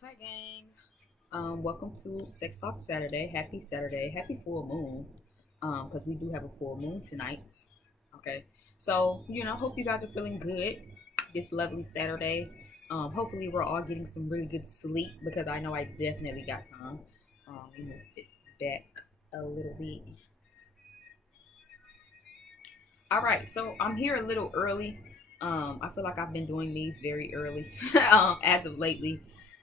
Hi, gang. Welcome to Sex Talk Saturday. Happy Saturday. Happy full moon. Because we do have a full moon tonight. Okay. So, hope you guys are feeling good this lovely Saturday. Hopefully we're all getting some really good sleep because I know I definitely got some. Move this back a little bit. All right, so I'm here a little early. I feel like I've been doing these very early as of lately,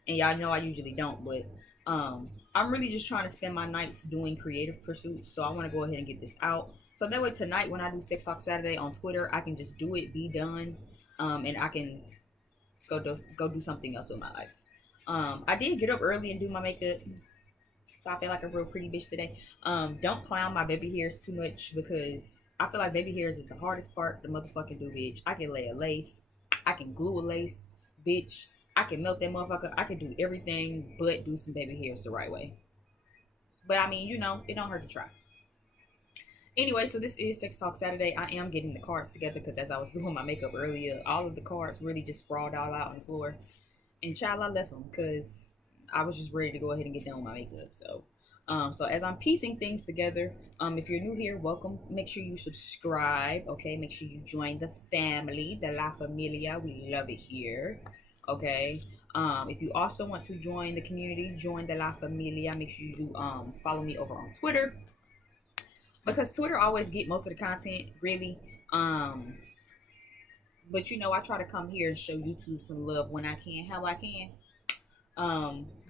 and y'all know I usually don't, but I'm really just trying to spend my nights doing creative pursuits. So I want to go ahead and get this out. So that way tonight when I do Sex Talk Saturday on Twitter, I can just do it, be done, and I can go do something else with my life. I did get up early and do my makeup. So I feel like a real pretty bitch today. Don't clown my baby hairs too much because I feel like baby hairs is the hardest part to motherfucking do, bitch. I can lay a lace, I can glue a lace, bitch. I can melt that motherfucker. I can do everything but do some baby hairs the right way. But I mean, it don't hurt to try. Anyway, so this is Sex Talk Saturday. I am getting the cards together because as I was doing my makeup earlier, all of the cards really just sprawled all out on the floor. And child, I left them because I was just ready to go ahead and get done with my makeup. So as I'm piecing things together, if you're new here, welcome. Make sure you subscribe. Okay, make sure you join the family, the La Familia. We love it here. Okay. If you also want to join the community, join the La Familia. Make sure you do follow me over on Twitter because Twitter always get most of the content really. Um, but I try to come here and show YouTube some love when I can, how I can.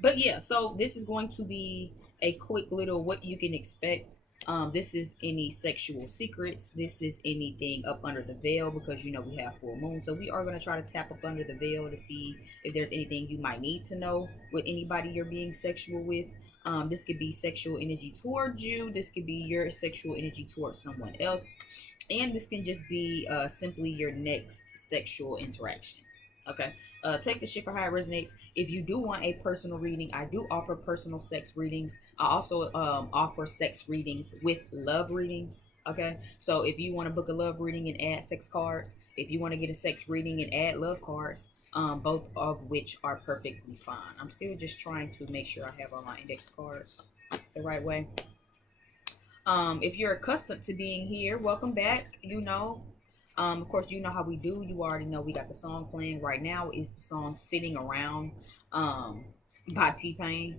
But yeah, so this is going to be a quick little what you can expect. This is any sexual secrets. This is anything up under the veil because we have full moon. So we are going to try to tap up under the veil to see if there's anything you might need to know with anybody you're being sexual with. This could be sexual energy towards you. This could be your sexual energy towards someone else. And this can just be simply your next sexual interaction. Okay. Take the shit for how it resonates. If you do want a personal reading, I do offer personal sex readings. I also offer sex readings with love readings. Okay, so if you want to book a love reading and add sex cards, if you want to get a sex reading and add love cards, both of which are perfectly fine. I'm still just trying to make sure I have all my index cards the right way. If you're accustomed to being here, welcome back. Of course, you know how we do. You already know we got the song playing right now. Is the song "Sitting Around" by T Pain,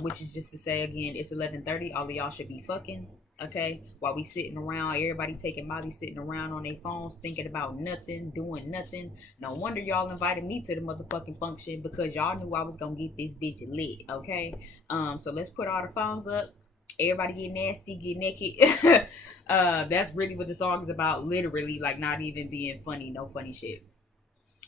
which is just to say again, it's 11:30. All of y'all should be fucking. Okay, while we sitting around, everybody taking Molly, sitting around on their phones, thinking about nothing, doing nothing. No wonder y'all invited me to the motherfucking function because y'all knew I was gonna get this bitch lit. Okay, so let's put all the phones up. Everybody get nasty, get naked. That's really what the song is about. Literally, like not even being funny, no funny shit.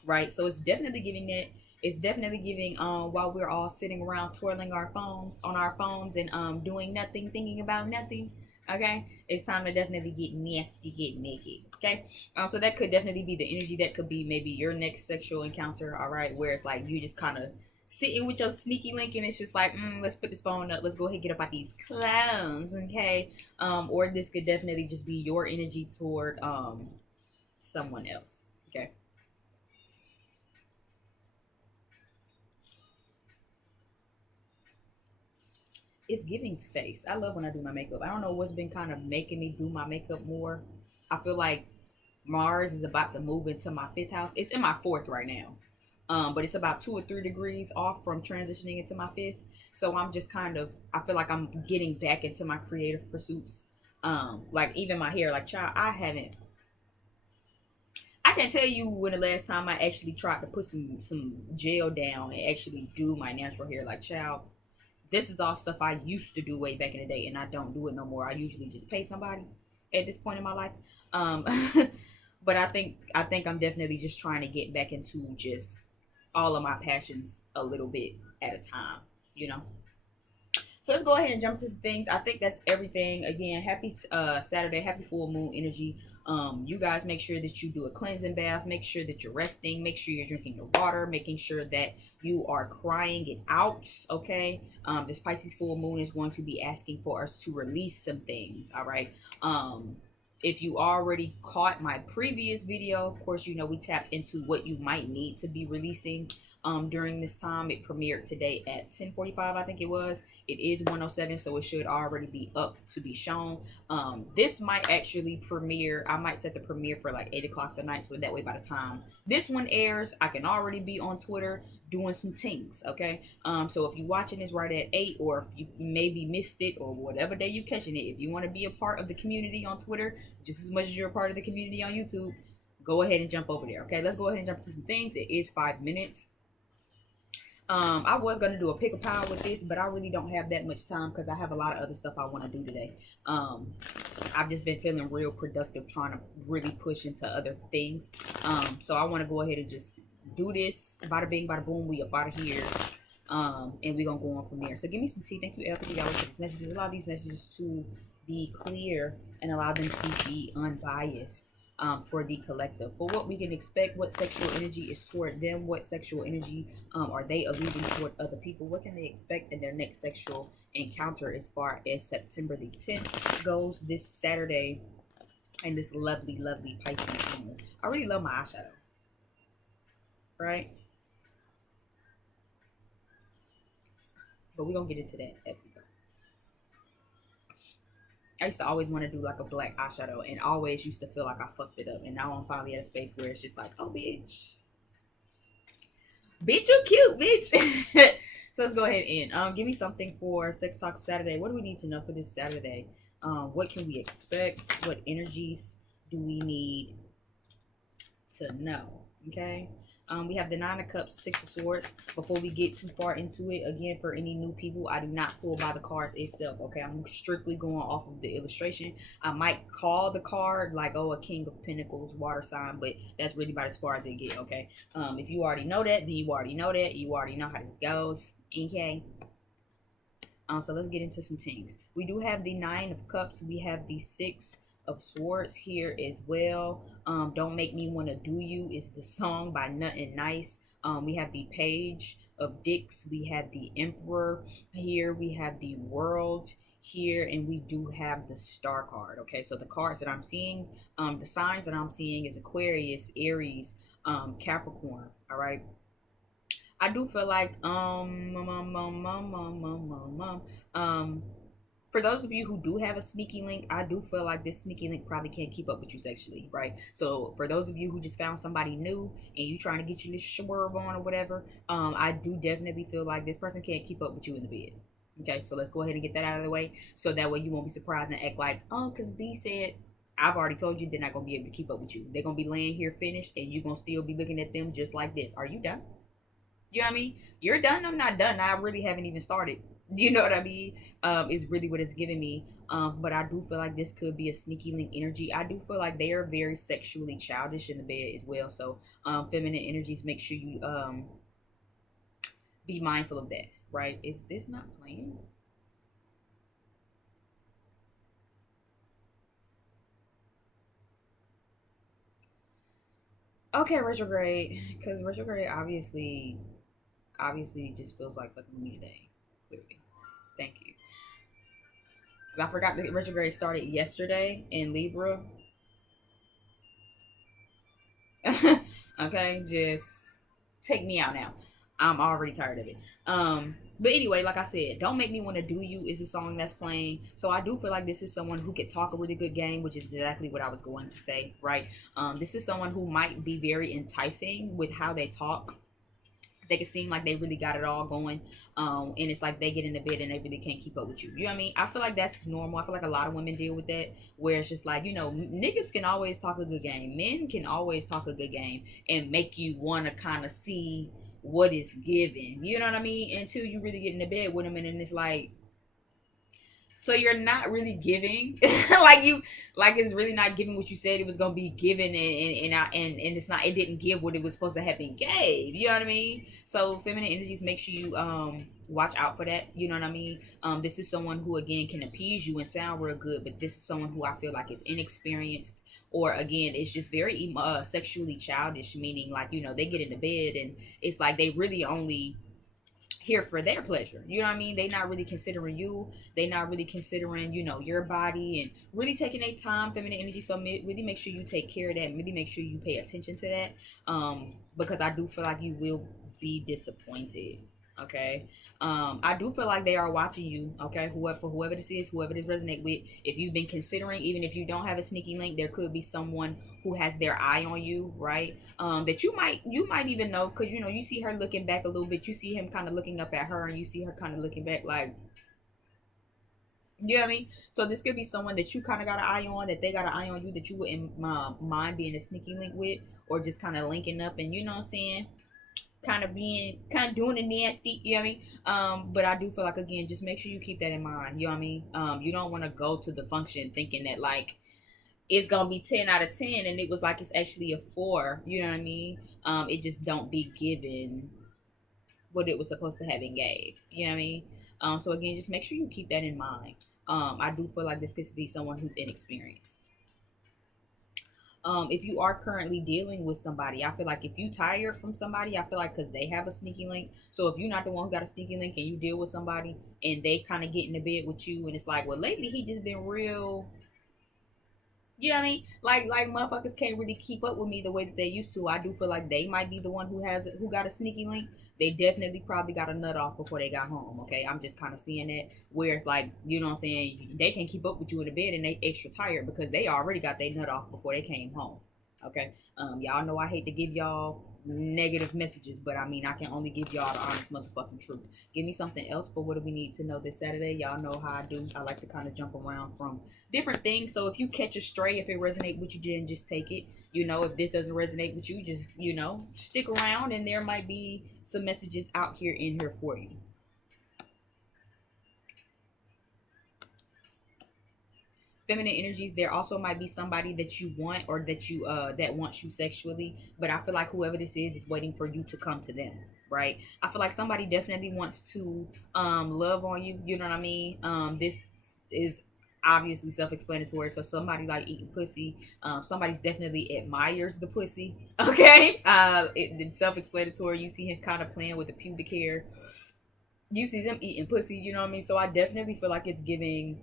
Right. So it's definitely giving it. It's definitely giving while we're all sitting around twirling our phones on our phones and doing nothing, thinking about nothing. Okay, it's time to definitely get nasty, get naked. Okay, so that could definitely be the energy. That could be maybe your next sexual encounter. All right, where it's like you just kind of sitting with your sneaky link and it's just like, let's put this phone up. Let's go ahead and get up out these clowns. Okay, or this could definitely just be your energy toward someone else. Okay. It's giving face. I love when I do my makeup. I don't know what's been kind of making me do my makeup more. I feel like Mars is about to move into my fifth house. It's in my fourth right now. But it's about 2 or 3 degrees off from transitioning into my fifth. So I'm just kind of I feel like I'm getting back into my creative pursuits. Like even my hair, like child, I can't tell you when the last time I actually tried to put some gel down and actually do my natural hair. Like child, this is all stuff I used to do way back in the day, and I don't do it no more. I usually just pay somebody at this point in my life. Um, but I think I'm definitely just trying to get back into just all of my passions a little bit at a time. You know. So let's go ahead and jump to some things. I think that's everything. Again, happy Saturday, happy full moon energy. You guys make sure that you do a cleansing bath. Make sure that you're resting. Make sure you're drinking your water. Making sure that you are crying it out. Okay. This Pisces full moon is going to be asking for us to release some things. All right. If you already caught my previous video, of course, we tapped into what you might need to be releasing. during this time. It premiered today at 10:45, I think it was. It is 107, so it should already be up to be shown. This might actually premiere. I might set the premiere for like 8 o'clock tonight, so that way by the time this one airs, I can already be on Twitter doing some things. Okay. So if you're watching this right at 8, or if you maybe missed it, or whatever day you're catching it, if you want to be a part of the community on Twitter just as much as you're a part of the community on YouTube, go ahead and jump over there. Okay, let's go ahead and jump into some things. It is 5 minutes. I was gonna do a pick a pile with this, but I really don't have that much time because I have a lot of other stuff I want to do today. I've just been feeling real productive, trying to really push into other things. So I want to go ahead and just do this. Bada bing, bada boom. We up out of here. And we're gonna go on from there. So give me some tea. Thank you, El, for these messages. Allow these messages to be clear and allow them to be unbiased. For the collective, for what we can expect, what sexual energy is toward them, what sexual energy are they alluding toward other people, what can they expect in their next sexual encounter as far as September the 10th goes, this Saturday, and this lovely, lovely Pisces moon. I really love my eyeshadow, right? But we're gonna get into that as we go. I used to always want to do like a black eyeshadow, and always used to feel like I fucked it up. And now I'm finally at a space where it's just like, oh, bitch, you cute, bitch. So let's go ahead and give me something for Sex Talk Saturday. What do we need to know for this Saturday? What can we expect? What energies do we need to know? Okay. We have the 9 of Cups, 6 of Swords. Before we get too far into it, again, for any new people, I do not pull by the cards itself, okay? I'm strictly going off of the illustration. I might call the card like, oh, a King of Pentacles, water sign, but that's really about as far as they get, okay? If you already know that, then you already know that. You already know how this goes, okay? So let's get into some things. We do have the 9 of Cups. We have the 6 of Swords here as well. Don't Make Me Wanna Do You is the song by Nothing Nice. We have the Page of Dicks. We have the Emperor here. We have the World here, and we do have the Star card. Okay, so the cards that I'm seeing, the signs that I'm seeing is Aquarius, Aries, Capricorn. All right. I do feel like for those of you who do have a sneaky link, I do feel like this sneaky link probably can't keep up with you sexually, right? So for those of you who just found somebody new and you trying to get you this swerve on or whatever, I do definitely feel like this person can't keep up with you in the bed. Okay, so let's go ahead and get that out of the way, so that way you won't be surprised and act like, oh, because B said. I've already told you they're not going to be able to keep up with you. They're going to be laying here finished, and you're going to still be looking at them just like this. Are you done? You know what I mean? You're done. I'm not done. I really haven't even started. You know what I mean? Is really what it's giving me. But I do feel like this could be a sneaky link energy. I do feel like they are very sexually childish in the bed as well. So feminine energies, make sure you be mindful of that. Right? Is this not playing? Okay, retrograde. Because retrograde obviously just feels like fucking me today. Clearly. Thank you. I forgot the retrograde started yesterday in Libra. Okay, just take me out now. I'm already tired of it. But anyway, like I said, Don't Make Me Want to Do You is a song that's playing. So I do feel like this is someone who could talk a really good game, which is exactly what I was going to say, right? This is someone who might be very enticing with how they talk. They can seem like they really got it all going, and it's like they get in the bed and they really can't keep up with you. You know what I mean? I feel like that's normal. I feel like a lot of women deal with that, where it's just like, niggas can always talk a good game. Men can always talk a good game and make you want to kind of see what is given. You know what I mean? Until you really get in the bed with them, and then it's like, so you're not really giving, like it's really not giving what you said it was gonna be given, and it's not. It didn't give what it was supposed to have been gave. You know what I mean? So feminine energies, make sure you watch out for that. You know what I mean? This is someone who again can appease you and sound real good, but this is someone who I feel like is inexperienced, or again, it's just very sexually childish. Meaning, like, they get in the bed and it's like they really only here for their pleasure. You know what I mean? They not really considering you. They not really considering, your body, and really taking their time, feminine energy. So really make sure you take care of that, and really make sure you pay attention to that. Because I do feel like you will be disappointed. Okay. I do feel like they are watching you. Okay. Whoever this is, whoever this resonate with, if you've been considering, even if you don't have a sneaky link, there could be someone who has their eye on you, right? That you might even know, because you see her looking back a little bit. You see him kind of looking up at her, and you see her kind of looking back, like, you know what I mean? So this could be someone that you kind of got an eye on, that they got an eye on you, that you wouldn't mind being a sneaky link with, or just kind of linking up, and you know what I'm saying, kind of doing the nasty, you know what I mean? But I do feel like, again, just make sure you keep that in mind, you know what I mean? You don't want to go to the function thinking that, like, it's gonna be 10 out of 10, and it was like it's actually a 4, you know what I mean? It just don't be given what it was supposed to have engaged, you know what I mean? So again, just make sure you keep that in mind. I do feel like this could be someone who's inexperienced. If you are currently dealing with somebody, I feel like if you tired from somebody, I feel like, because they have a sneaky link. So if you're not the one who got a sneaky link and you deal with somebody and they kind of get in the bed with you, and it's like, well, lately he just been real, you know what I mean? Like motherfuckers can't really keep up with me the way that they used to. I do feel like they might be the one who got a sneaky link. They definitely probably got a nut off before they got home. Okay, I'm just kind of seeing that. Where it's like, you know what I'm saying, they can keep up with you in the bed and they extra tired because they already got their nut off before they came home. Okay, y'all know I hate to give y'all negative messages, but I mean, I can only give y'all the honest motherfucking truth. Give me something else for what do we need to know this Saturday. Y'all know how I do. I like to kind of jump around from different things. So if you catch a stray, if it resonates with you, then just take it. If this doesn't resonate with you, just stick around, and there might be some messages out here in here for you. Feminine energies, there also might be somebody that you want, or that wants you sexually, but I feel like whoever this is waiting for you to come to them, right? I feel like somebody definitely wants to love on you, you know what I mean? This is obviously self-explanatory. So somebody like eating pussy, somebody's definitely admires the pussy. Okay, it's self-explanatory. You see him kind of playing with the pubic hair, you see them eating pussy, you know what I mean? So I definitely feel like it's giving,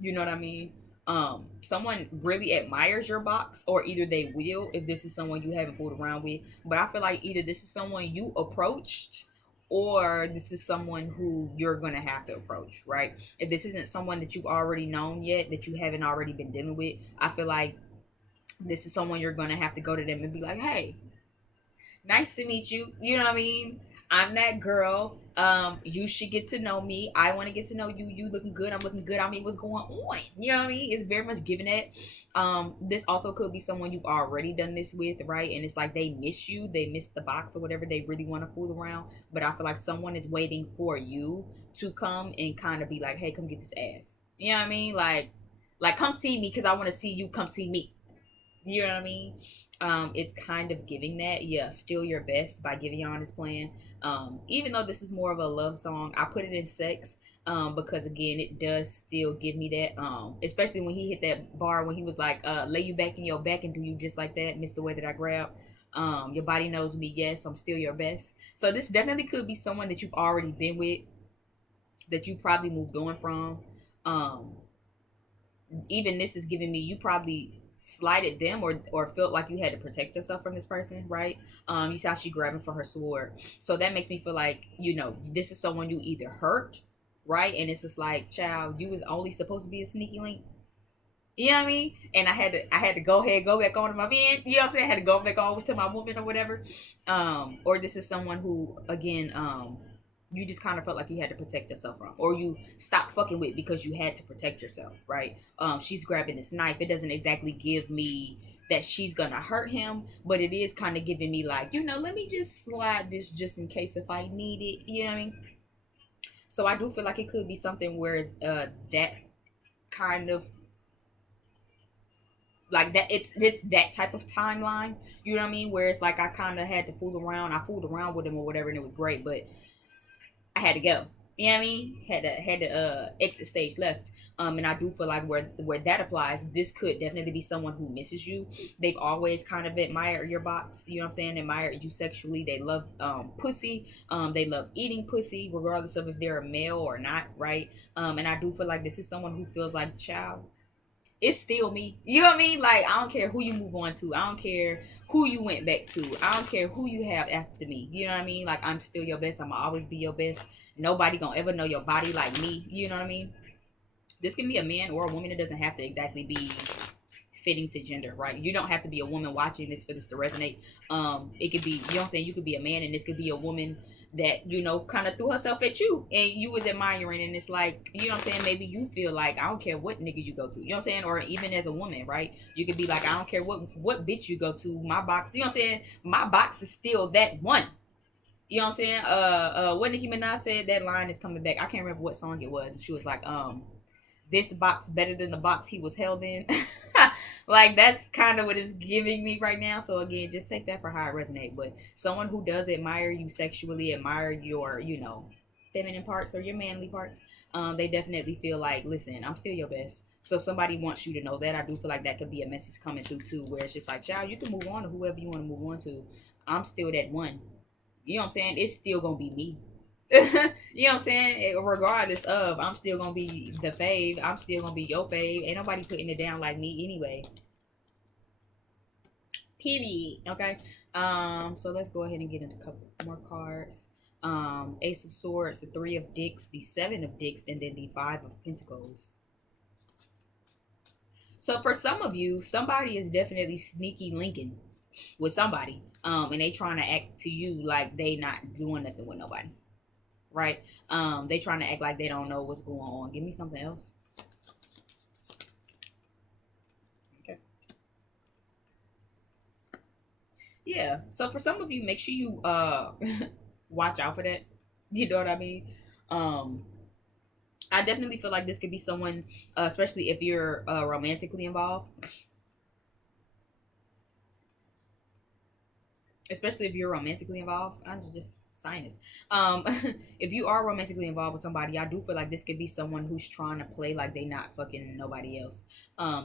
you know what I mean? Someone really admires your box, or either they will, if this is someone you haven't fooled around with. But I feel like either this is someone you approached, or this is someone who you're gonna have to approach, right? If this isn't someone that you've already known yet, that you haven't already been dealing with, I feel like this is someone you're gonna have to go to them and be like, hey, nice to meet you. You know what I mean? I'm that girl. You should get to know me. I want to get to know you. You looking good. I'm looking good. I mean, what's going on? You know what I mean? It's very much giving that. This also could be someone you've already done this with, right? And it's like they miss you. They miss the box or whatever. They really want to fool around. But I feel like someone is waiting for you to come and kind of be like, hey, come get this ass. You know what I mean? Like come see me because I want to see you. Come see me. You know what I mean? It's kind of giving that. Yeah, Still Your Best by Giving on This Plan. Even though this is more of a love song, I put it in sex, because again, it does still give me that. Especially when he hit that bar when he was like, lay you back in your back and do you just like that, miss the way that I grab. Your body knows me, yes, I'm still your best. So this definitely could be someone that you've already been with, that you probably moved on from. Um, Even this is giving me, you probably slighted them, or felt like you had to protect yourself from this person, right? You saw she grabbing for her sword, so that makes me feel like, this is someone you either hurt, right? And it's just like, child, you was only supposed to be a sneaky link. You know what I mean? And I had to go back on to my man. You know what I'm saying? I had to go back on to my woman or whatever. Or this is someone who, again, you just kind of felt like you had to protect yourself from, or you stopped fucking with because you had to protect yourself, right? She's grabbing this knife. It doesn't exactly give me that she's gonna hurt him, but it is kind of giving me like, let me just slide this just in case if I need it. You know what I mean? So I do feel like it could be something where that kind of like that, it's that type of timeline, you know what I mean, where it's like I kind of had to fool around with him or whatever, and it was great, but I had to go. You know what I mean? Had to exit stage left. And I do feel like where that applies, this could definitely be someone who misses you. They've always kind of admired your box, you know what I'm saying? Admired you sexually. They love pussy. They love eating pussy, regardless of if they're a male or not, right? And I do feel like this is someone who feels like, child, it's still me. You know what I mean? Like, I don't care who you move on to. I don't care who you went back to. I don't care who you have after me. You know what I mean? Like, I'm still your best. I'm gonna always be your best. Nobody gonna ever know your body like me. You know what I mean? This can be a man or a woman. It doesn't have to exactly be fitting to gender, right? You don't have to be a woman watching this for this to resonate. It could be, you know what I'm saying? You could be a man and this could be a woman that, you know, kind of threw herself at you and you was admiring, and it's like, you know what I'm saying? Maybe you feel like, I don't care what nigga you go to, you know what I'm saying? Or even as a woman, right? You could be like, I don't care what bitch you go to, my box, you know what I'm saying? My box is still that one. You know what I'm saying? What Nicki Minaj said, that line is coming back. I can't remember what song it was. She was like, this box better than the box he was held in. Like, that's kind of what it's giving me right now. So again, just take that for how it resonates. But someone who does admire you sexually, admire your, you know, feminine parts or your manly parts, they definitely feel like, listen, I'm still your best. So if somebody wants you to know that, I do feel like that could be a message coming through too, where it's just like, child, you can move on to whoever you want to move on to. I'm still that one. You know what I'm saying? It's still gonna be me. You know what I'm saying? Regardless of, I'm still gonna be the fave. I'm still gonna be your fave. Ain't nobody putting it down like me anyway. Period. Okay. So let's go ahead and get into a couple more cards. Ace of Swords, the Three of Dicks, the Seven of Dicks, and then the Five of Pentacles. So for some of you, somebody is definitely sneaky linking with somebody. And they trying to act to you like they not doing nothing with nobody. Right? They trying to act like they don't know what's going on. Give me something else. Okay. Yeah. So for some of you, make sure you watch out for that. You know what I mean? Um, I definitely feel like this could be someone, especially if you're romantically involved. Especially if you're romantically involved. I'm just sinus. Um, if you are romantically involved with somebody, I do feel like this could be someone who's trying to play like they not fucking nobody else.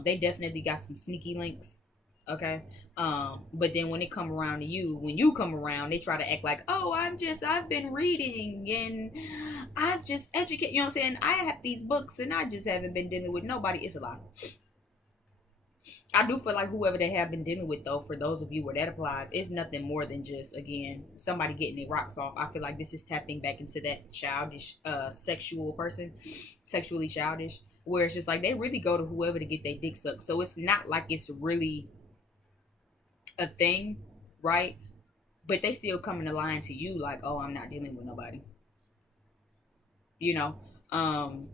They definitely got some sneaky links. Okay. But then when it come around to you, when you come around, they try to act like, oh, I've been reading and I've just educated, you know what I'm saying? I have these books and I just haven't been dealing with nobody. It's a lie. I do feel like whoever they have been dealing with, though, for those of you where that applies, is nothing more than just, again, somebody getting their rocks off. I feel like this is tapping back into that childish, sexual person, sexually childish, where it's just like they really go to whoever to get their dick sucked. So it's not like it's really a thing, right? But they still come in the line to you like, oh, I'm not dealing with nobody, you know? Um,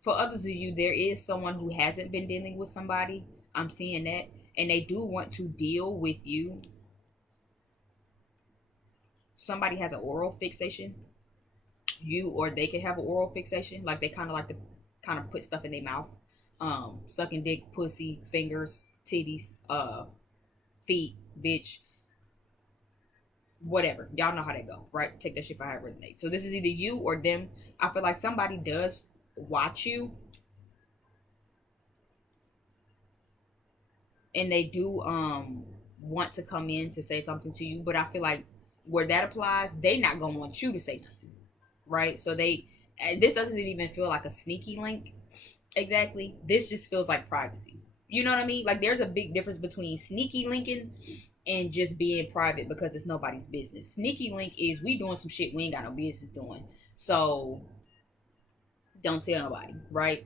for others of you, there is someone who hasn't been dealing with somebody. I'm seeing that. And they do want to deal with you. Somebody has an oral fixation. You or they can have an oral fixation. Like they kind of like to kind of put stuff in their mouth. Sucking dick, pussy, fingers, titties, feet, bitch, whatever. Y'all know how that go, right? Take that shit for how it resonates. So this is either you or them. I feel like somebody does watch you and they do want to come in to say something to you, but I feel like where that applies, they not gonna want you to say nothing, right? So they, this doesn't even feel like a sneaky link exactly. This just feels like privacy. You know what I mean? Like there's a big difference between sneaky linking and just being private because it's nobody's business. Sneaky link is we doing some shit we ain't got no business doing. So don't tell nobody, right?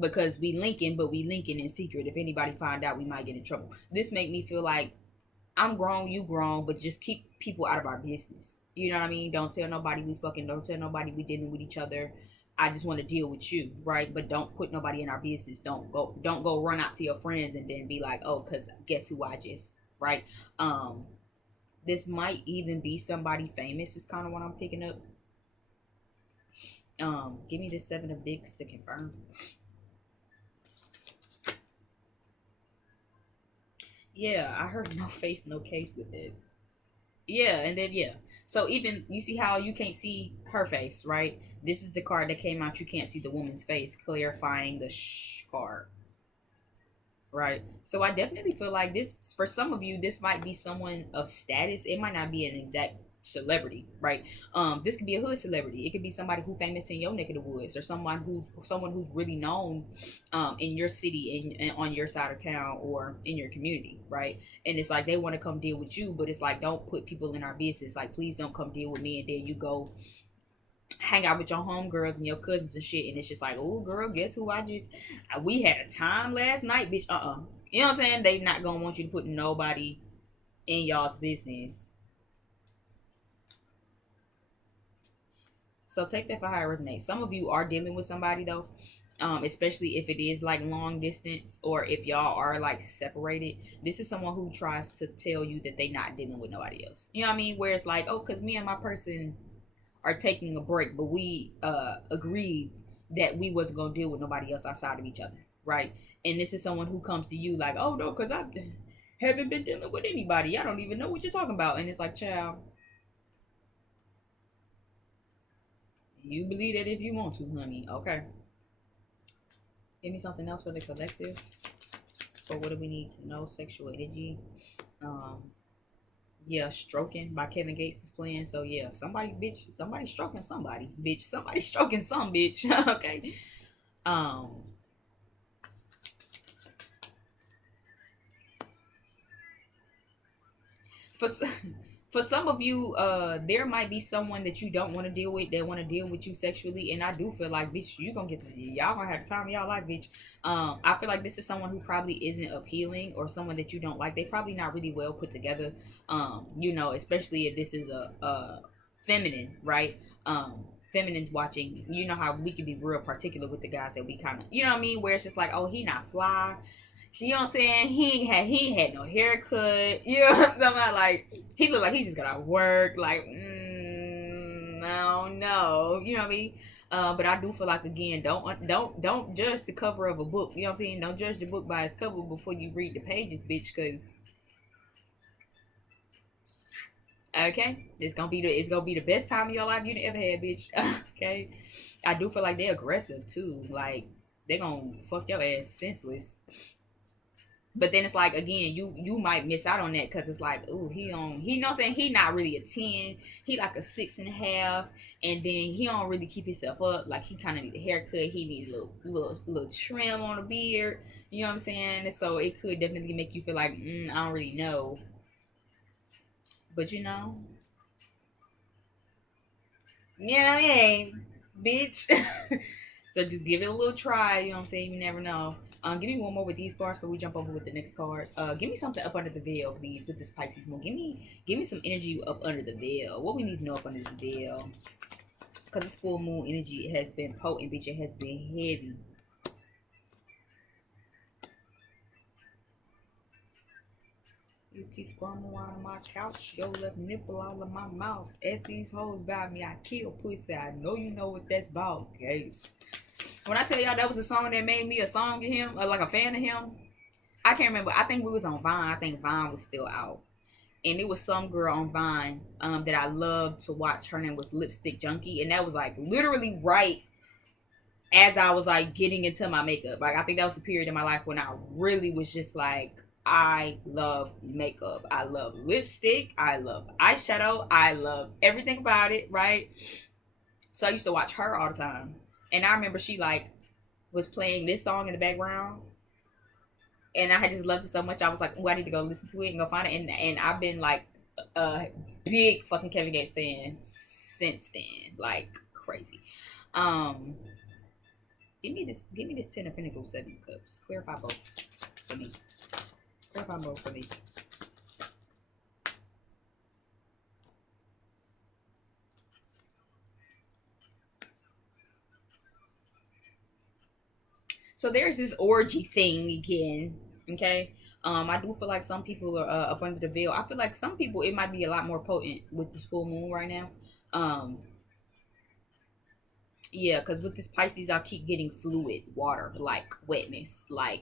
Because we linking, but we linking in secret. If anybody find out, we might get in trouble. This make me feel like I'm grown, you grown, but just keep people out of our business. You know what I mean? Don't tell nobody we fucking. Don't tell nobody we dealing with each other. I just want to deal with you, right? But don't put nobody in our business. Don't go run out to your friends and then be like, oh, cause guess who I just, right? Um, this might even be somebody famous. Is kind of what I'm picking up. Give me the Seven of Dicks to confirm. Yeah, I heard no face, no case with it. Yeah, and then yeah. So even you see how you can't see her face, right? This is the card that came out. You can't see the woman's face, clarifying the card, right? So I definitely feel like this for some of you, this might be someone of status. It might not be an exact celebrity, right? This could be a hood celebrity. It could be somebody who famous in your neck of the woods, or someone who's really known in your city and on your side of town or in your community, right? And it's like they want to come deal with you, but it's like, don't put people in our business. Like, please don't come deal with me, and then you go hang out with your homegirls and your cousins and shit, and it's just like, oh girl, guess who I just we had a time last night, bitch. You know what I'm saying? They not gonna want you to put nobody in y'all's business. So take that for how it resonates. Some of you are dealing with somebody though, especially if it is like long distance, or if y'all are like separated. This is someone who tries to tell you that they not dealing with nobody else. You know what I mean? Where it's like, oh, because me and my person are taking a break, but we agreed that we wasn't gonna deal with nobody else outside of each other, right? And this is someone who comes to you like, oh no, because I haven't been dealing with anybody. I don't even know what you're talking about. And it's like, child, you believe that if you want to, honey. Okay. Give me something else for the collective. So what do we need to know? Sexual energy. Um, yeah, Stroking by Kevin Gates is playing. So yeah, somebody, bitch, somebody stroking somebody, bitch, somebody stroking some bitch. Okay. Um, for for some of you, there might be someone that you don't want to deal with that want to deal with you sexually, and I do feel like, bitch, you gonna y'all gonna have the time of y'all life, bitch. I feel like this is someone who probably isn't appealing, or someone that you don't like. They probably not really well put together. Especially if this is a feminine, right? Feminine's watching. You know how we can be real particular with the guys that we kind of, you know what I mean, where it's just like, oh, he not fly. You know what I'm saying? He ain't had no haircut. You know what I'm talking about? Like, he looked like he just got out of work. Like, I don't know. You know what I mean? But I do feel like, again, don't judge the cover of a book. You know what I'm saying? Don't judge the book by its cover before you read the pages, bitch. Cause okay, it's gonna be the best time of your life you ever had, bitch. Okay, I do feel like they're aggressive too. Like, they're gonna fuck your ass senseless. But then it's like, again, you might miss out on that, because it's like, oh, he know what I'm saying, he not really a 10, he like a 6.5, and then he don't really keep himself up. Like, he kind of need a haircut, he need a little trim on the beard, you know what I'm saying? So it could definitely make you feel like, I don't really know, but yeah, I mean, bitch. So just give it a little try, you know what I'm saying? You never know. Give me one more with these cards before we jump over with the next cards. Give me something up under the veil, please, with this Pisces moon. Give me some energy up under the veil. What we need to know up under the veil. Because this full moon energy has been potent, bitch. It has been heavy. You keep squirming around my couch, your left nipple all of my mouth. As these hoes by me, I kill pussy. I know you know what that's about, guys. When I tell y'all that was a song that made me a song of him, or like a fan of him, I can't remember. I think we was on Vine. I think Vine was still out. And it was some girl on Vine that I loved to watch. Her name was Lipstick Junkie. And that was like literally right as I was like getting into my makeup. Like, I think that was the period in my life when I really was just like, I love makeup. I love lipstick. I love eyeshadow. I love everything about it, right? So I used to watch her all the time. And I remember she like was playing this song in the background, and I had just loved it so much. I was like, "Oh, I need to go listen to it and go find it." And I've been like a big fucking Kevin Gates fan since then, like crazy. Um, give me this 10 of Pentacles, 7 of Cups. Clarify both for me. Clarify both for me. So there's this orgy thing again. Okay. I do feel like some people are up under the veil. I feel like some people, it might be a lot more potent with this full moon right now. Um, yeah, because with this Pisces, I keep getting fluid, water, like wetness, like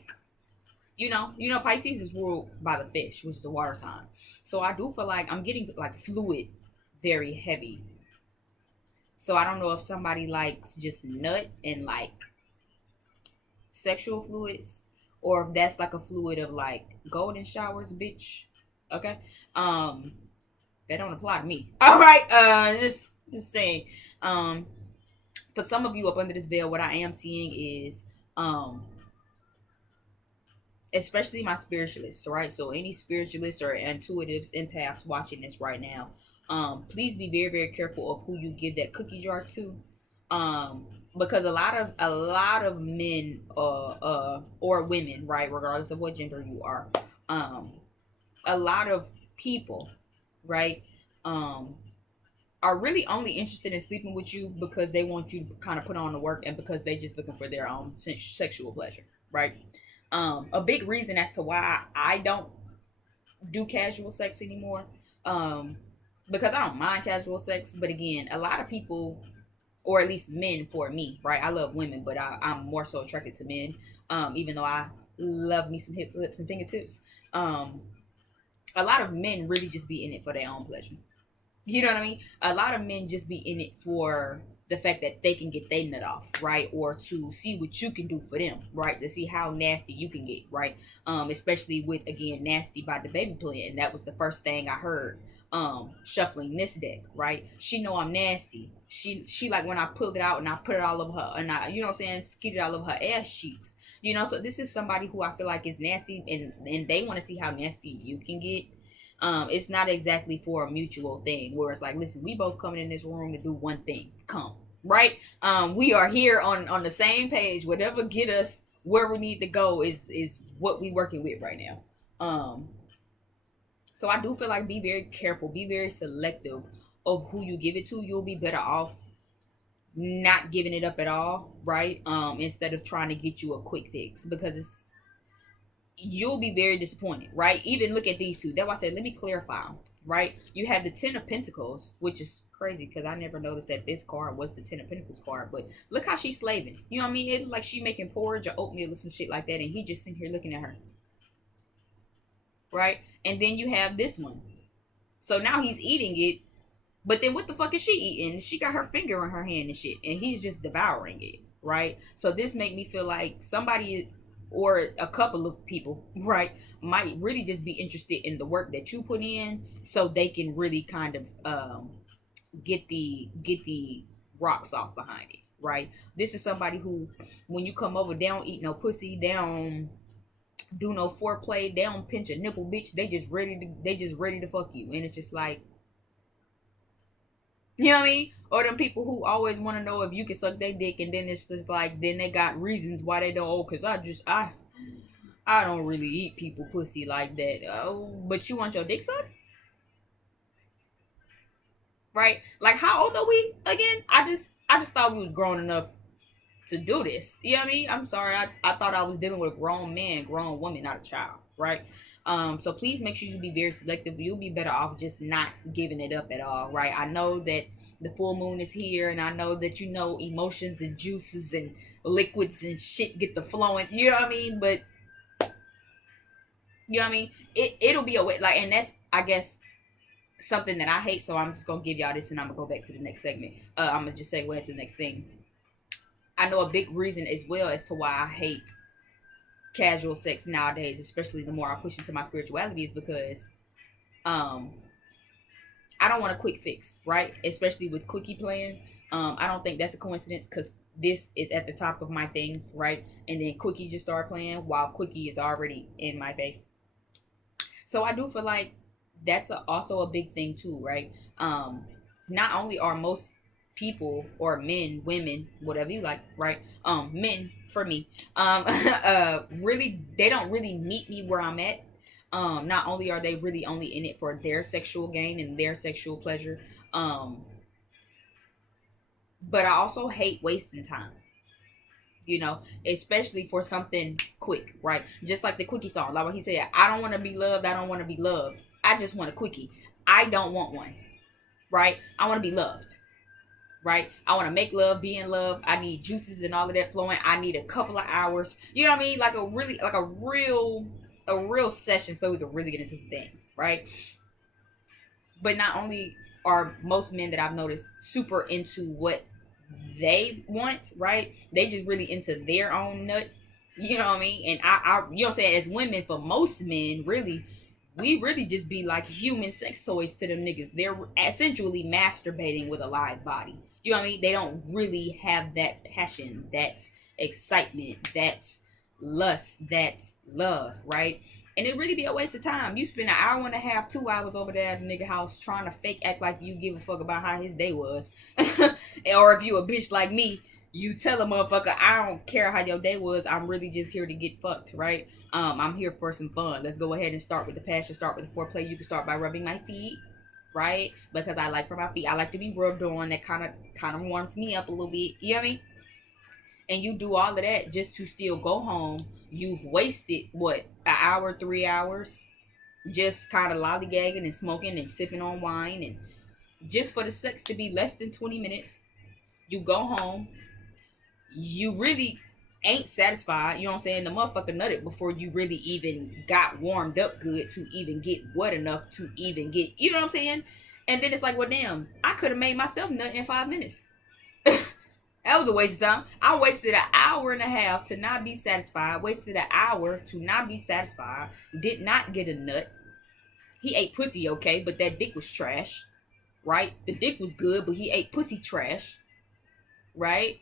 Pisces is ruled by the fish, which is a water sign. So I do feel like I'm getting like fluid, very heavy. So I don't know if somebody likes just nut and like sexual fluids, or if that's like a fluid of like golden showers, bitch. Okay. Um, That don't apply to me. All right, just saying. For some of you up under this veil, what I am seeing is especially my spiritualists, right? So any spiritualists or intuitives, empaths watching this right now, please be very, very careful of who you give that cookie jar to. Because a lot of men or women, right, regardless of what gender you are, a lot of people, right, um are really only interested in sleeping with you because they want you to kind of put on the work and because they just looking for their own sexual pleasure, right? A big reason as to why I don't do casual sex anymore, um, because I don't mind casual sex, but again, a lot of people, or at least men for me, right? I love women, but I'm more so attracted to men, even though I love me some hip lips and fingertips. Um, a lot of men really just be in it for their own pleasure. You know what I mean? A lot of men just be in it for the fact that they can get their nut off, right? Or to see what you can do for them, right? To see how nasty you can get, right? Especially with, again, nasty by the baby plan. That was the first thing I heard. Shuffling this deck, right? She know I'm nasty. She like when I pulled it out and I put it all over her, and I, you know what I'm saying, skid it all over her ass cheeks. You know, so this is somebody who I feel like is nasty, and they want to see how nasty you can get. It's not exactly for a mutual thing where it's like, listen, we both coming in this room to do one thing, come, right? We are here on the same page. Whatever get us where we need to go is what we working with right now. So I do feel like be very careful, be very selective of who you give it to. You'll be better off not giving it up at all, right? Instead of trying to get you a quick fix, because you'll be very disappointed, right? Even look at these two. That's why I said, let me clarify, right? You have the Ten of Pentacles, which is crazy because I never noticed that this card was the Ten of Pentacles card. But look how she's slaving. You know what I mean? It's like she making porridge or oatmeal or some shit like that, and he just sitting here looking at her, right? And then you have this one. So now he's eating it, but then what the fuck is she eating? She got her finger in her hand and shit, and he's just devouring it, right? So this make me feel like somebody or a couple of people, right, might really just be interested in the work that you put in, so they can really kind of get the rocks off behind it, right? This is somebody who, when you come over, they don't eat no pussy, they don't do no foreplay, they don't pinch a nipple, bitch. They just ready to fuck you, and it's just like, you know what I mean? Or them people who always want to know if you can suck their dick, and then it's just like, then they got reasons why they don't. Oh, cause I don't really eat people pussy like that. Oh, but you want your dick sucked, right? Like, how old are we again? I just thought we was grown enough to do this. You know what I mean? I'm sorry. I thought I was dealing with a grown man, grown woman, not a child, right? So please make sure you be very selective. You'll be better off just not giving it up at all, right? I know that the full moon is here, and I know that, you know, emotions and juices and liquids and shit get the flowing. You know what I mean? But you know what I mean? It'll be a way, like, and that's, I guess, something that I hate. So I'm just gonna give y'all this, and I'm gonna go back to the next segment. I'm gonna just segue into the next thing. I know a big reason as well as to why I hate casual sex nowadays, especially the more I push into my spirituality, is because I don't want a quick fix, right? Especially with quickie playing. I don't think that's a coincidence, because this is at the top of my thing, right? And then quickie just start playing while quickie is already in my face. So I do feel like that's also a big thing too, right? Not only are most people, or men, women, whatever you like, right? Men for me, really, they don't really meet me where I'm at. Not only are they really only in it for their sexual gain and their sexual pleasure, but I also hate wasting time. You know, especially for something quick, right? Just like the quickie song, like what he said, I don't want to be loved, I don't want to be loved, I just want a quickie. I don't want one, right? I want to be loved, right? I want to make love, be in love. I need juices and all of that flowing. I need a couple of hours, you know what I mean? Like a real session, so we can really get into some things, right? But not only are most men that I've noticed super into what they want, right? They just really into their own nut. You know what I mean? And I you know what I'm saying? As women, for most men, really, we really just be like human sex toys to them niggas. They're essentially masturbating with a live body. You know what I mean? They don't really have that passion, that excitement, that lust, that love, right? And it really be a waste of time. You spend an hour and a half, 2 hours over there at the nigga house trying to fake act like you give a fuck about how his day was. Or if you a bitch like me, you tell a motherfucker, I don't care how your day was. I'm really just here to get fucked, right? I'm here for some fun. Let's go ahead and start with the passion. Start with the foreplay. You can start by rubbing my feet, right? Because I like for my feet. I like to be rubbed on. That kind of warms me up a little bit. You know what I mean? And you do all of that just to still go home. You've wasted what, an hour, 3 hours, just kind of lollygagging and smoking and sipping on wine, and just for the sex to be less than 20 minutes. You go home. You really ain't satisfied. You know what I'm saying? The motherfucker nutted before you really even got warmed up good to even get wet enough to even get, you know what I'm saying? And then it's like, well, damn, I could have made myself nut in 5 minutes. That was a waste of time. I wasted an hour and a half to not be satisfied. Wasted an hour to not be satisfied. Did not get a nut. He ate pussy okay, but that dick was trash. Right? The dick was good, but he ate pussy trash. Right?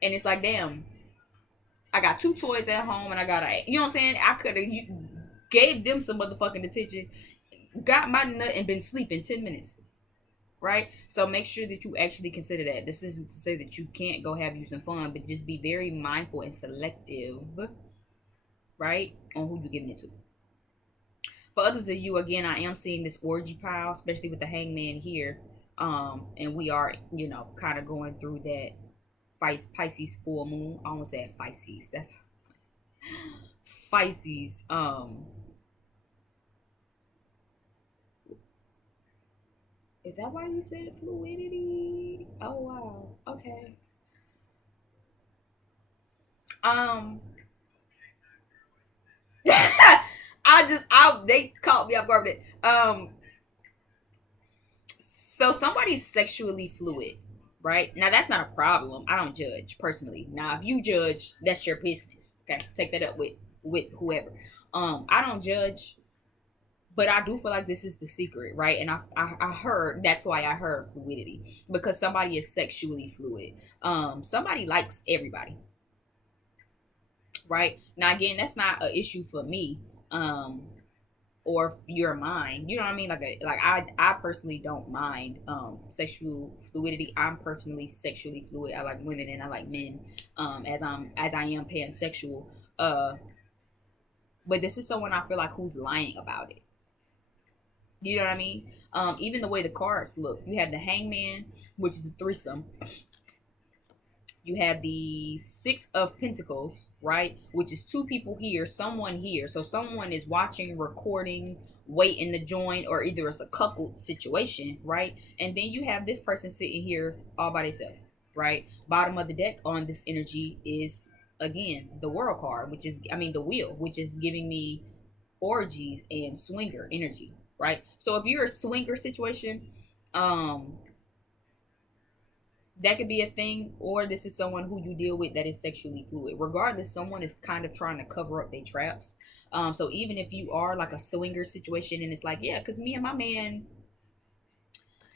And it's like, damn, I got 2 toys at home and I got a, you know what I'm saying? I could have gave them some motherfucking attention, got my nut and been sleeping 10 minutes. Right? So make sure that you actually consider that. This isn't to say that you can't go have you some fun, but just be very mindful and selective, right, on who you're giving it to. For others of you, again, I am seeing this orgy pile, especially with the hangman here. And we are, kind of going through that Pisces full moon. I almost said Pisces. That's Pisces. Is that why you said fluidity? Oh wow. Okay. Um they caught me off guard with it. So somebody's sexually fluid, right? Now that's not a problem. I don't judge personally. Now if you judge, that's your business. Okay. Take that up with whoever. I don't judge, but I do feel like this is the secret, right? And I heard, that's why I heard fluidity, because somebody is sexually fluid. Somebody likes everybody, right? Now again, that's not an issue for me, or your mind. You know what I mean? I personally don't mind sexual fluidity. I'm personally sexually fluid. I like women and I like men, as I am pansexual. But this is someone I feel like who's lying about it. You know what I mean? Even the way the cards look. You have the hangman, which is a threesome. You have the 6 of Pentacles, right? Which is 2 people here, someone here. So someone is watching, recording, waiting to join, or either it's a couple situation, right? And then you have this person sitting here all by themselves, right? Bottom of the deck on this energy is, again, the World card, the Wheel, which is giving me orgies and swinger energy, right? So if you're a swinger situation, that could be a thing, or this is someone who you deal with that is sexually fluid. Regardless, someone is kind of trying to cover up their traps. So even if you are like a swinger situation and it's like, yeah, because me and my man,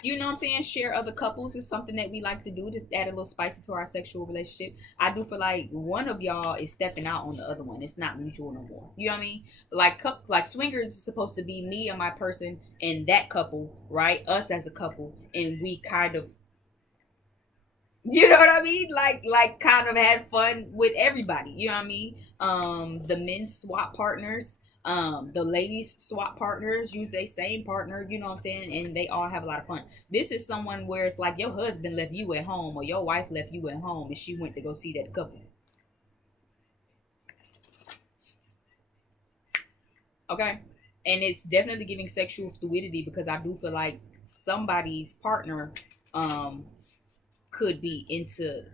you know what I'm saying, share other couples is something that we like to do to add a little spice to our sexual relationship. I do feel like one of y'all is stepping out on the other one. It's not mutual no more. You know what I mean? Like swingers is supposed to be me and my person and that couple, right? Us as a couple, and we kind of, you know what I mean? Like kind of had fun with everybody. You know what I mean? The men swap partners. The ladies swap partners, use a same partner, you know what I'm saying? And they all have a lot of fun. This is someone where it's like your husband left you at home or your wife left you at home and she went to go see that couple. Okay? And it's definitely giving sexual fluidity, because I do feel like somebody's partner could be into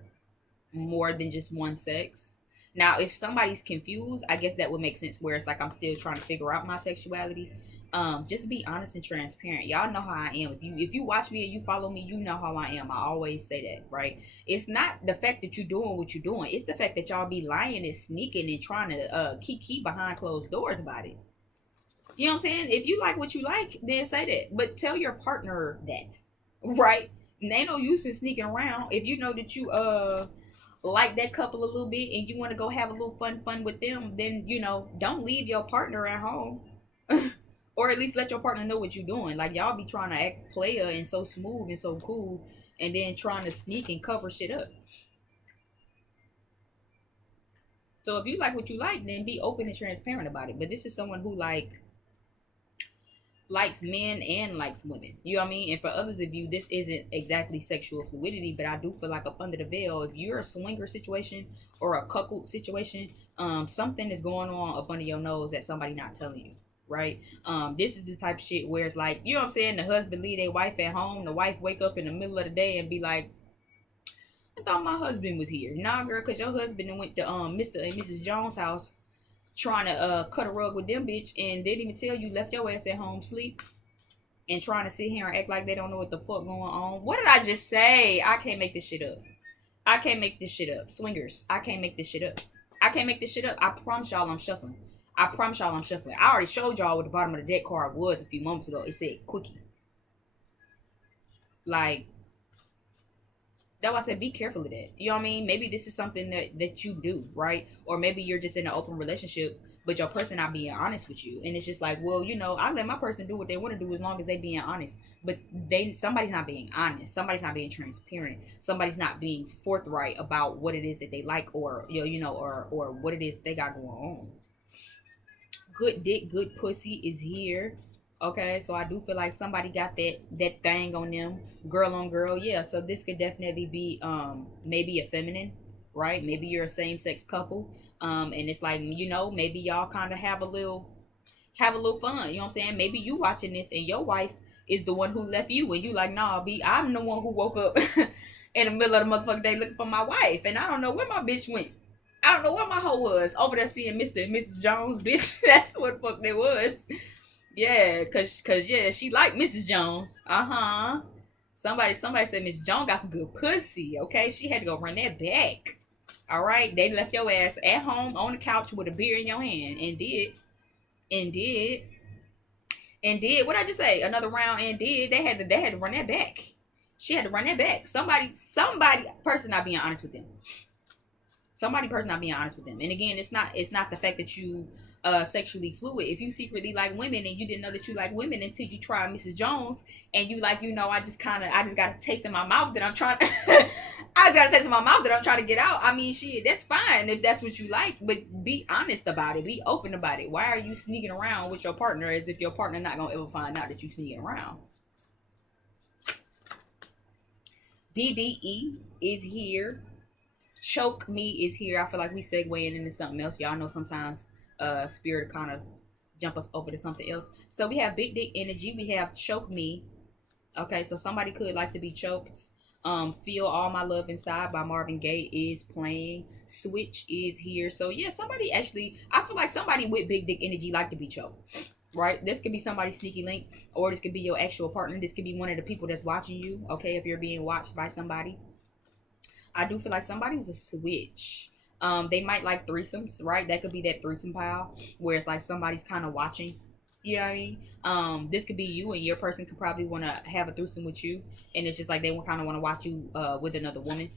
more than just one sex. Now, if somebody's confused, I guess that would make sense, where it's like I'm still trying to figure out my sexuality. Just be honest and transparent. Y'all know how I am. If you watch me and you follow me, you know how I am. I always say that, right? It's not the fact that you're doing what you're doing. It's the fact that y'all be lying and sneaking and trying to keep behind closed doors about it. You know what I'm saying? If you like what you like, then say that. But tell your partner that. Right? And ain't no use in sneaking around. If you know that you like that couple a little bit and you want to go have a little fun with them, then don't leave your partner at home. Or at least let your partner know what you're doing. Like y'all be trying to act player and so smooth and so cool, and then trying to sneak and cover shit up. So if you like what you like, then be open and transparent about it. But this is someone who likes men and likes women. You know what I mean? And for others of you, this isn't exactly sexual fluidity, but I do feel like up under the veil, if you're a swinger situation or a cuckold situation, something is going on up under your nose that somebody not telling you. Right? This is the type of shit where it's like, you know what I'm saying? The husband leave their wife at home, the wife wake up in the middle of the day and be like, I thought my husband was here. Nah, girl, cause your husband went to Mr. and Mrs. Jones' house trying to cut a rug with them bitch and didn't even tell you, left your ass at home sleep and trying to sit here and act like they don't know what the fuck going on. What did I just say? I can't make this shit up. I can't make this shit up. Swingers, I can't make this shit up. I can't make this shit up. I promise y'all I'm shuffling. I promise y'all I'm shuffling. I already showed y'all what the bottom of the deck card was a few moments ago. It said quickie. Like, that's why I said be careful of that. You know what I mean? Maybe this is something that you do, right? Or maybe you're just in an open relationship, but your person not being honest with you. And it's just like, well, I let my person do what they want to do as long as they being honest. But somebody's not being honest. Somebody's not being transparent. Somebody's not being forthright about what it is that they like, or or what it is they got going on. Good dick, good pussy is here. Okay, so I do feel like somebody got that thing on them, girl on girl. Yeah, so this could definitely be maybe a feminine, right? Maybe you're a same sex couple, and it's like, maybe y'all kind of have a little fun. You know what I'm saying? Maybe you watching this and your wife is the one who left you, and you like, nah, I'm the one who woke up in the middle of the motherfucking day looking for my wife, and I don't know where my bitch went. I don't know where my hoe was. Over there seeing Mr. and Mrs. Jones, bitch. That's what the fuck they was. Yeah, cause yeah, she like Mrs. Jones. Uh-huh. Somebody said Miss Jones got some good pussy. Okay, she had to go run that back. All right, they left your ass at home on the couch with a beer in your hand, and did, and did. What I just say? Another round, and did. They had to run that back. She had to run that back. Somebody person not being honest with them. Somebody person not being honest with them. And again, it's not the fact that you sexually fluid. If you secretly like women and you didn't know that you like women until you try Mrs. Jones, and you like, I just got a taste in my mouth that I'm trying I just got a taste in my mouth that I'm trying to get out. I mean, shit, that's fine if that's what you like, but be honest about it. Be open about it. Why are you sneaking around with your partner as if your partner not gonna ever find out that you sneaking around? BDE is here. Choke me is here. I feel like we segueing into something else. Y'all know sometimes spirit kind of jump us over to something else. So we have big dick energy. We have choke me. Okay, so somebody could like to be choked. Feel All My Love Inside by Marvin Gaye is playing. Switch is here. So yeah, somebody actually, I feel like somebody with big dick energy like to be choked. Right? This could be somebody's sneaky link, or this could be your actual partner. This could be one of the people that's watching you. Okay, if you're being watched by somebody. I do feel like somebody's a switch. They might like threesomes, right? That could be that threesome pile where it's like somebody's kind of watching. You know what I mean? This could be you, and your person could probably want to have a threesome with you, and it's just like they kind of want to watch you with another woman.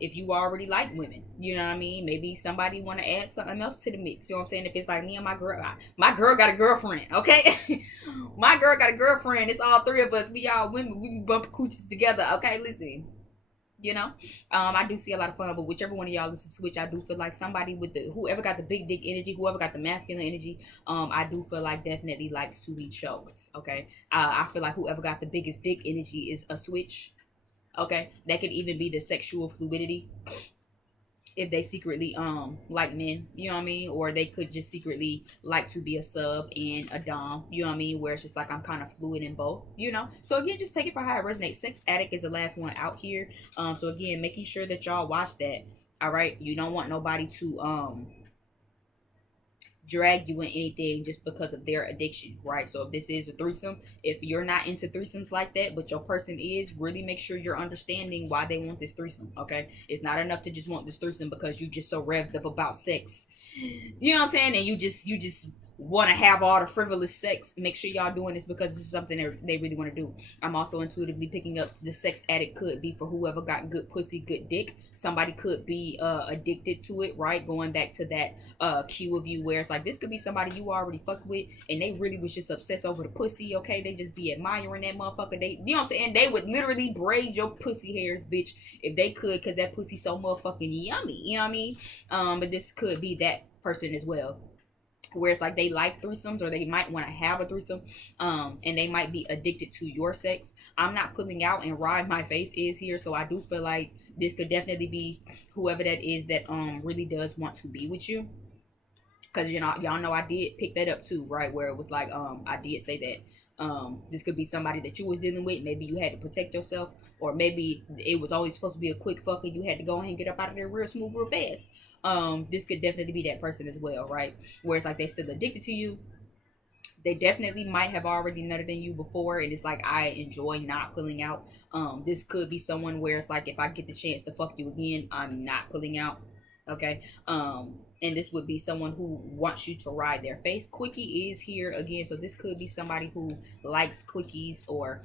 If you already like women, you know what I mean? Maybe somebody want to add something else to the mix. You know what I'm saying? If it's like me and my girl got a girlfriend, okay? My girl got a girlfriend. It's all three of us. We all women. We be bumping coochies together. Okay, listen. I do see a lot of fun, but whichever one of y'all is to switch, I do feel like somebody with whoever got the big dick energy, whoever got the masculine energy, I do feel like definitely likes to be choked. Okay, I feel like whoever got the biggest dick energy is a switch. Okay, that could even be the sexual fluidity. If they secretly like men, you know what I mean, or they could just secretly like to be a sub and a dom, you know what I mean, where it's just like I'm kind of fluid in both, so again, just take it for how it resonates. Sex addict is the last one out here, so again, making sure that y'all watch that. All right, you don't want nobody to drag you in anything just because of their addiction, right? So if this is a threesome, if you're not into threesomes like that, but your person is, really make sure you're understanding why they want this threesome. Okay, it's not enough to just want this threesome because you just so revved up about sex, you know what I'm saying, and you just want to have all the frivolous sex, make sure y'all doing this because this is something that they really want to do. I'm also intuitively picking up the sex addict could be for whoever got good pussy, good dick. Somebody could be addicted to it, right? Going back to that cue of you where it's like, this could be somebody you already fucked with and they really was just obsessed over the pussy, okay? They just be admiring that motherfucker. They, you know what I'm saying? They would literally braid your pussy hairs, bitch, if they could, because that pussy so motherfucking yummy. You know what I mean? But this could be that person as well, where it's like they like threesomes or they might want to have a threesome, and they might be addicted to your sex. I'm not pulling out, and Ride My Face is here, so I do feel like this could definitely be whoever that is that really does want to be with you, because you know, y'all know I did pick that up too, right? Where it was like, I did say that this could be somebody that you was dealing with. Maybe you had to protect yourself, or maybe it was always supposed to be a quick fuck and you had to go ahead and get up out of there real smooth, real fast. This could definitely be that person as well, right? Where it's like they still addicted to you. They definitely might have already nutted in you before, and it's like, I enjoy not pulling out. This could be someone where it's like, if I get the chance to fuck you again, I'm not pulling out. Okay. And this would be someone who wants you to ride their face. Quickie is here again, so this could be somebody who likes quickies, or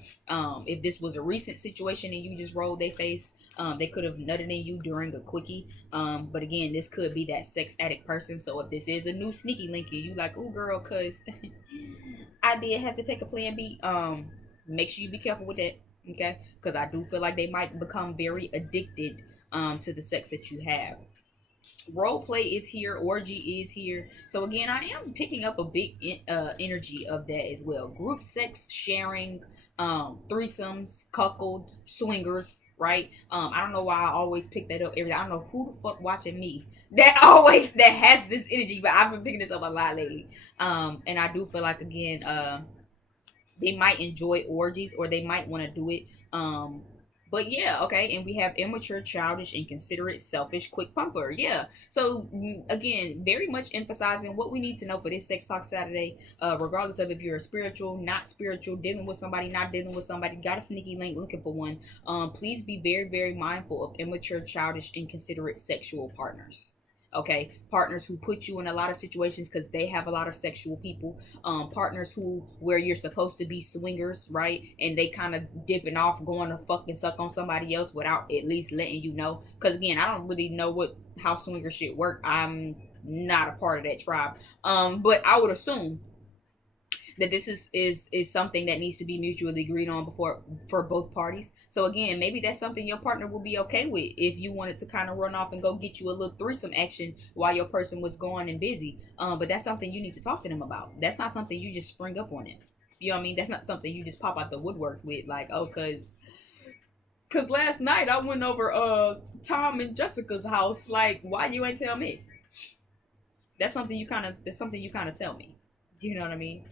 if this was a recent situation and you just rolled their face, they could have nutted in you during a quickie. But again, this could be that sex addict person. So if this is a new sneaky linky, you like, ooh girl, cause I did have to take a plan B. Make sure you be careful with that, okay? Because I do feel like they might become very addicted to the sex that you have. Role play is here, orgy is here. So again, I am picking up a big energy of that as well. Group sex, sharing, threesomes, cuckold, swingers, right? I don't know why I always pick that up every. I don't know who the fuck watching me that has this energy, but I've been picking this up a lot lately. And I do feel like, again, they might enjoy orgies, or they might want to do it. But yeah, okay. And we have immature, childish, inconsiderate, selfish, quick pumper. Yeah. So again, very much emphasizing what we need to know for this Sex Talk Saturday. Regardless of if you're a spiritual, not spiritual, dealing with somebody, not dealing with somebody, got a sneaky link, looking for one. Please be very, very mindful of immature, childish, inconsiderate sexual partners. Okay, partners who put you in a lot of situations because they have a lot of sexual people. Partners who, where you're supposed to be swingers, right, and they kind of dipping off, going to fucking suck on somebody else without at least letting you know. Because again, I don't really know how swinger shit work. I'm not a part of that tribe, but I would assume that this is something that needs to be mutually agreed on before, for both parties. So again, maybe that's something your partner will be okay with, if you wanted to kind of run off and go get you a little threesome action while your person was gone and busy. But that's something you need to talk to them about. That's not something you just spring up on them. You know what I mean? That's not something you just pop out the woodworks with, like, oh, cause last night I went over Tom and Jessica's house. Like, why you ain't tell me? That's something you kind of tell me. Do you know what I mean?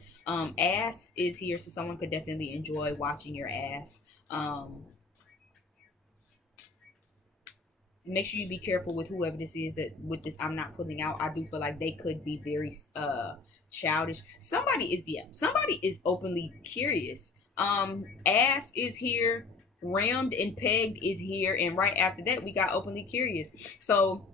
Ass is here, so someone could definitely enjoy watching your ass. Make sure you be careful with whoever this is that with this I'm not pulling out. I do feel like they could be very childish. Somebody is openly curious. Ass is here, rammed and pegged is here, and right after that we got openly curious. So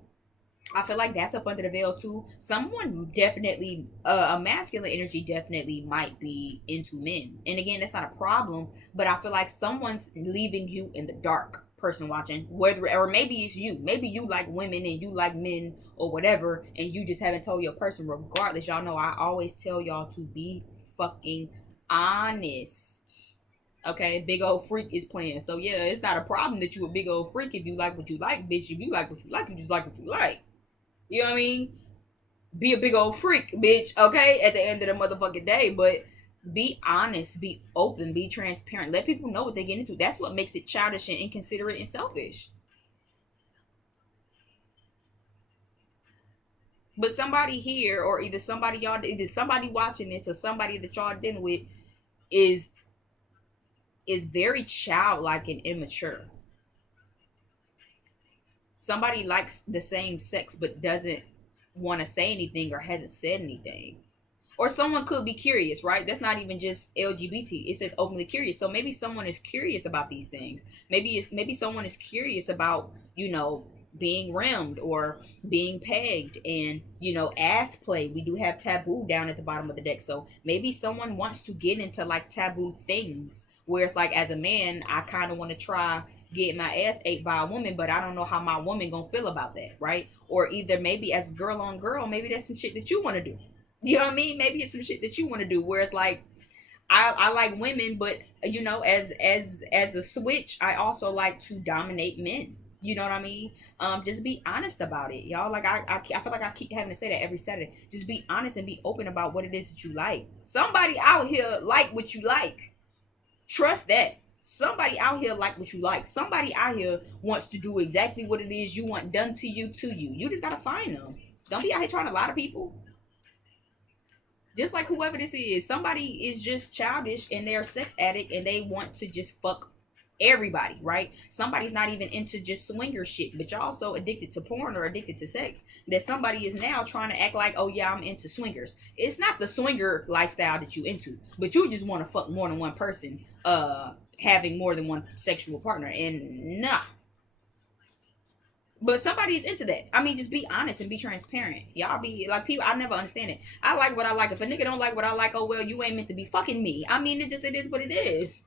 I feel like that's up under the veil too. Someone definitely, a masculine energy definitely might be into men. And again, that's not a problem, but I feel like someone's leaving you in the dark, person watching. Whether, or maybe it's you. Maybe you like women and you like men or whatever, and you just haven't told your person. Regardless, y'all know I always tell y'all to be fucking honest. Okay, big old freak is playing. So yeah, it's not a problem that you a big old freak if you like what you like, bitch. If you like what you like, you just like what you like. You know what I mean? Be a big old freak, bitch, okay? At the end of the motherfucking day. But be honest, be open, be transparent. Let people know what they get into. That's what makes it childish and inconsiderate and selfish. But somebody here, or either somebody watching this, or somebody that y'all dealing with is very childlike and immature. Somebody likes the same sex but doesn't want to say anything or hasn't said anything. Or someone could be curious, right? That's not even just LGBT. It says openly curious. So maybe someone is curious about these things. Maybe someone is curious about, being rimmed or being pegged, and ass play. We do have taboo down at the bottom of the deck, so maybe someone wants to get into like taboo things where it's like, as a man, I kind of want to try getting my ass ate by a woman, but I don't know how my woman gonna feel about that, right? Or either maybe as girl on girl, maybe that's some shit that you want to do. You know what I mean? Maybe it's some shit that you want to do where it's like, I like women, but as a switch, I also like to dominate men. You know what I mean? Just be honest about it, y'all. Like I feel like I keep having to say that every Saturday. Just be honest and be open about what it is that you like. Somebody out here like what you like. Trust that. Somebody out here like what you like. Somebody out here wants to do exactly what it is you want done to you. You just gotta find them. Don't be out here trying to lie to people. Just like whoever this is, somebody is just childish and they're a sex addict and they want to just fuck everybody, right? Somebody's not even into just swinger shit, but y'all so addicted to porn or addicted to sex that somebody is now trying to act like, oh yeah, I'm into swingers. It's not the swinger lifestyle that you into, but you just want to fuck more than one person, having more than one sexual partner, and nah. But somebody's into that. I mean, just be honest and be transparent. Y'all be like, people, I never understand it. I like what I like. If a nigga don't like what I like, oh well, you ain't meant to be fucking me. I mean, it is what it is.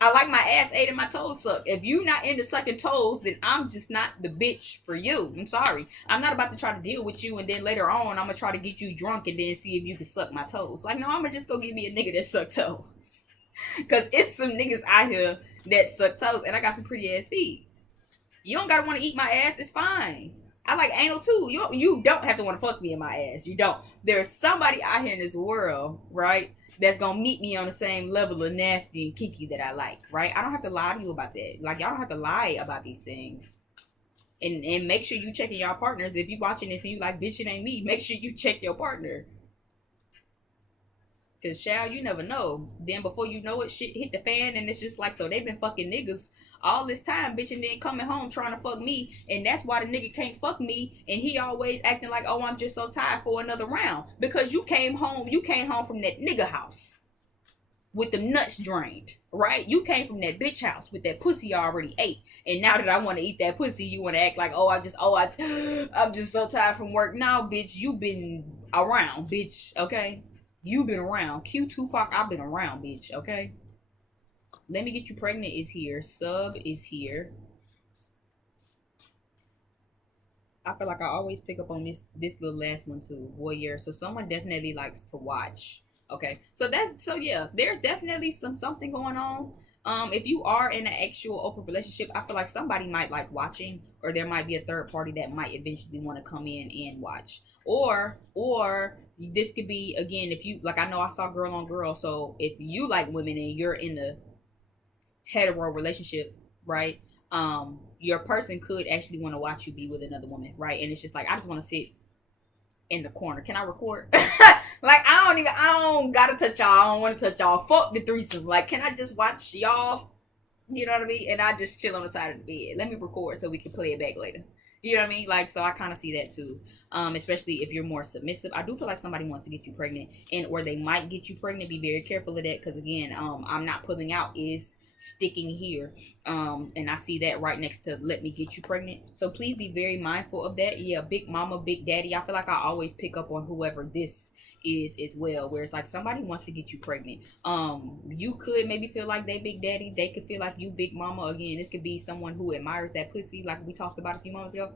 I like my ass ate and my toes sucked. If you not into sucking toes, then I'm just not the bitch for you. I'm sorry. I'm not about to try to deal with you and then later on I'm gonna try to get you drunk and then see if you can suck my toes. Like, no, I'm gonna just go get me a nigga that suck toes. Cause it's some niggas out here that suck toes, and I got some pretty ass feet. You don't gotta want to eat my ass. It's fine. I like anal too. You don't have to want to fuck me in my ass. You don't. There's somebody out here in this world, right, that's gonna meet me on the same level of nasty and kinky that I like, right? I don't have to lie to you about that. Like, y'all don't have to lie about these things. And make sure you checking y'all partners. If you watching this and you like, bitch, it ain't me, make sure you check your partner. Cause child, you never know. Then before you know it, shit hit the fan, and it's just like, so they've been fucking niggas all this time, bitch, and then coming home trying to fuck me, and that's why the nigga can't fuck me, and he always acting like, oh, I'm just so tired for another round. Because you came home from that nigga house with the nuts drained, right? You came from that bitch house with that pussy already ate, and now that I want to eat that pussy, you want to act like, oh, I'm just so tired from work. Now, bitch, you been around, bitch, okay? You been around. Q Tupac, I've been around, bitch, okay? Let Me Get You Pregnant is here. Sub is here. I feel like I always pick up on this little last one too. Warrior. So someone definitely likes to watch. Okay. So yeah, there's definitely something going on. If you are in an actual open relationship, I feel like somebody might like watching, or there might be a third party that might eventually want to come in and watch. Or this could be, again, if you like, I know I saw girl on girl, so if you like women and you're in the hetero relationship, right? Your person could actually want to watch you be with another woman, right? And it's just like, I just want to sit in the corner. Can I record? Like, I don't gotta touch y'all. I don't want to touch y'all. Fuck the threesome. Like, can I just watch y'all? You know what I mean? And I just chill on the side of the bed. Let me record so we can play it back later. You know what I mean? Like, so I kind of see that too. Especially if you're more submissive. I do feel like somebody wants to get you pregnant, and or they might get you pregnant. Be very careful of that, because again, I'm not pulling out is sticking here, and I see that right next to let me get you pregnant, so please be very mindful of that. Yeah, big mama, big daddy, I feel like I always pick up on whoever this is as well, where it's like somebody wants to get you pregnant. You could maybe feel like they big daddy, they could feel like you big mama. Again, this could be someone who admires that pussy, like we talked about a few moments ago,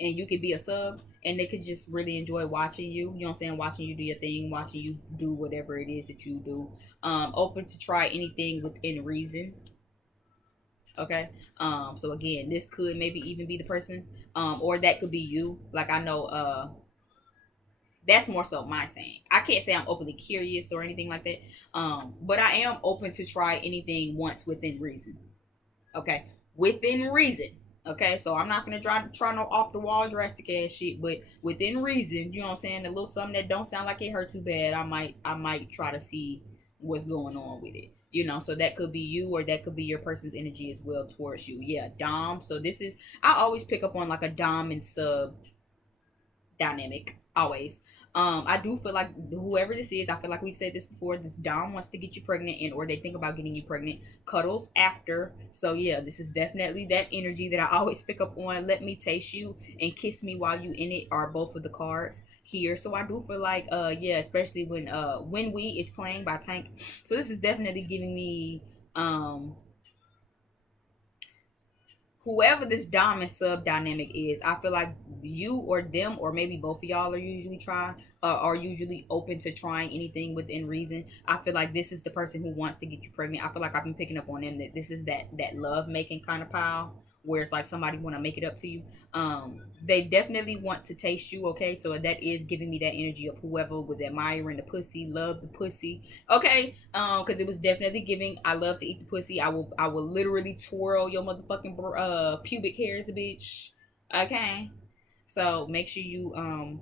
and you could be a sub, and they could just really enjoy watching you, you know what I'm saying, watching you do your thing, watching you do whatever it is that you do. Open to try anything within reason. Okay. So again, this could maybe even be the person, or that could be you. Like, I know that's more so my saying. I can't say I'm openly curious or anything like that. But I am open to try anything once within reason. Okay. Within reason. Okay, so I'm not gonna try no off the wall drastic ass shit, but within reason, you know what I'm saying? A little something that don't sound like it hurt too bad. I might try to see what's going on with it. You know, so that could be you, or that could be your person's energy as well towards you. Yeah, dom. So this is, I always pick up on like a dom and sub dynamic, always. I do feel like whoever this is, I feel like we've said this before, this dom wants to get you pregnant, and or they think about getting you pregnant. Cuddles after. So yeah, this is definitely that energy that I always pick up on. Let me taste you and kiss me while you in it are both of the cards here. So I do feel like yeah, especially when we is playing by Tank. So this is definitely giving me whoever this dom and sub dynamic is, I feel like you or them, or maybe both of y'all are usually open to trying anything within reason. I feel like this is the person who wants to get you pregnant. I feel like I've been picking up on them that this is that love making kind of pile where it's like somebody want to make it up to you. They definitely want to taste you, okay? So that is giving me that energy of whoever was admiring the pussy, love the pussy, okay? Because it was definitely giving. I love to eat the pussy. I will literally twirl your motherfucking pubic hairs, bitch. Okay, so make sure you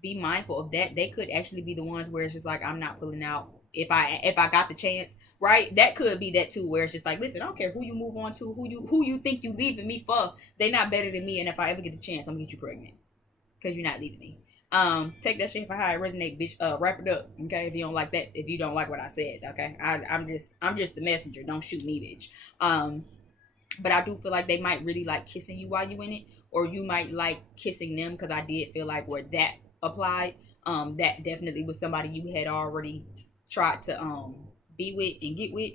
be mindful of that. They could actually be the ones where it's just like I'm not pulling out if I got the chance, right? That could be that too, where it's just like, listen, I don't care who you move on to, who you think you leaving me for. They not better than me, and if I ever get the chance, I'm gonna get you pregnant because you're not leaving me. Take that shit for how it resonate, bitch. Wrap it up, okay? If you don't like that, if you don't like what I said, okay? I'm just the messenger. Don't shoot me, bitch. But I do feel like they might really like kissing you while you in it, or you might like kissing them, because I did feel like where that applied, that definitely was somebody you had already tried to be with and get with.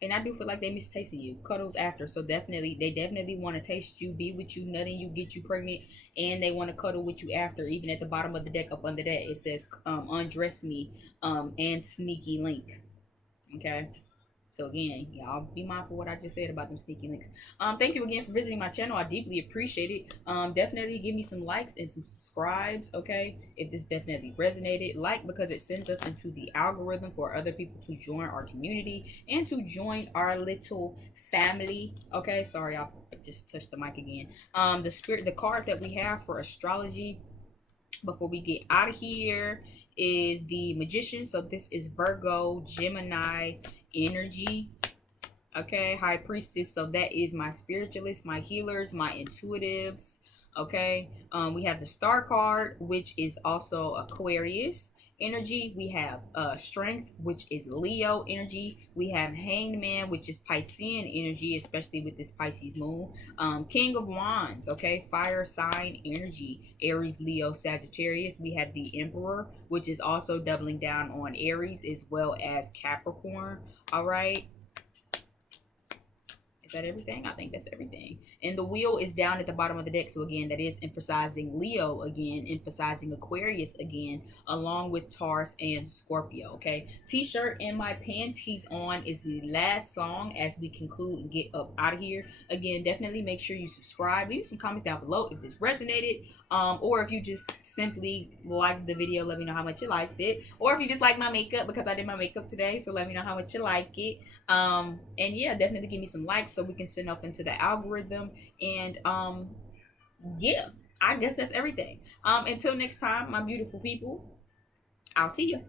And I do feel like they miss tasting you. Cuddles after. So definitely, they definitely want to taste you, be with you, nutting you, get you pregnant, and they want to cuddle with you after. Even at the bottom of the deck, up under that, it says undress me, and sneaky link. Okay. So again, y'all be mindful what I just said about them sneaky links. Thank you again for visiting my channel. I deeply appreciate it. Definitely give me some likes and some subscribes, okay? If this definitely resonated, like, because it sends us into the algorithm for other people to join our community and to join our little family. Okay, sorry, I just touched the mic again. The cards that we have for astrology before we get out of here is the Magician. So this is Virgo, Gemini energy. Okay, High Priestess. So that is my spiritualists, my healers, my intuitives. Okay, we have the Star card, which is also Aquarius energy. We have Strength, which is Leo energy. We have Hanged Man, which is Piscean energy, especially with this Pisces moon. King of Wands, okay, fire sign energy, Aries, Leo, Sagittarius. We have the Emperor, which is also doubling down on Aries as well as Capricorn. All right, is that everything? I think that's everything. And the wheel is down at the bottom of the deck. So again, that is emphasizing Leo again, emphasizing Aquarius again, along with Taurus and Scorpio. Okay. T-shirt and my panties on is the last song as we conclude and get up out of here. Again, definitely make sure you subscribe. Leave some comments down below if this resonated. Or if you just simply liked the video, let me know how much you liked it. Or if you just like my makeup, because I did my makeup today, so let me know how much you like it. And yeah, definitely give me some likes so we can send off into the algorithm. And yeah, I guess that's everything. Until next time, my beautiful people, I'll see you.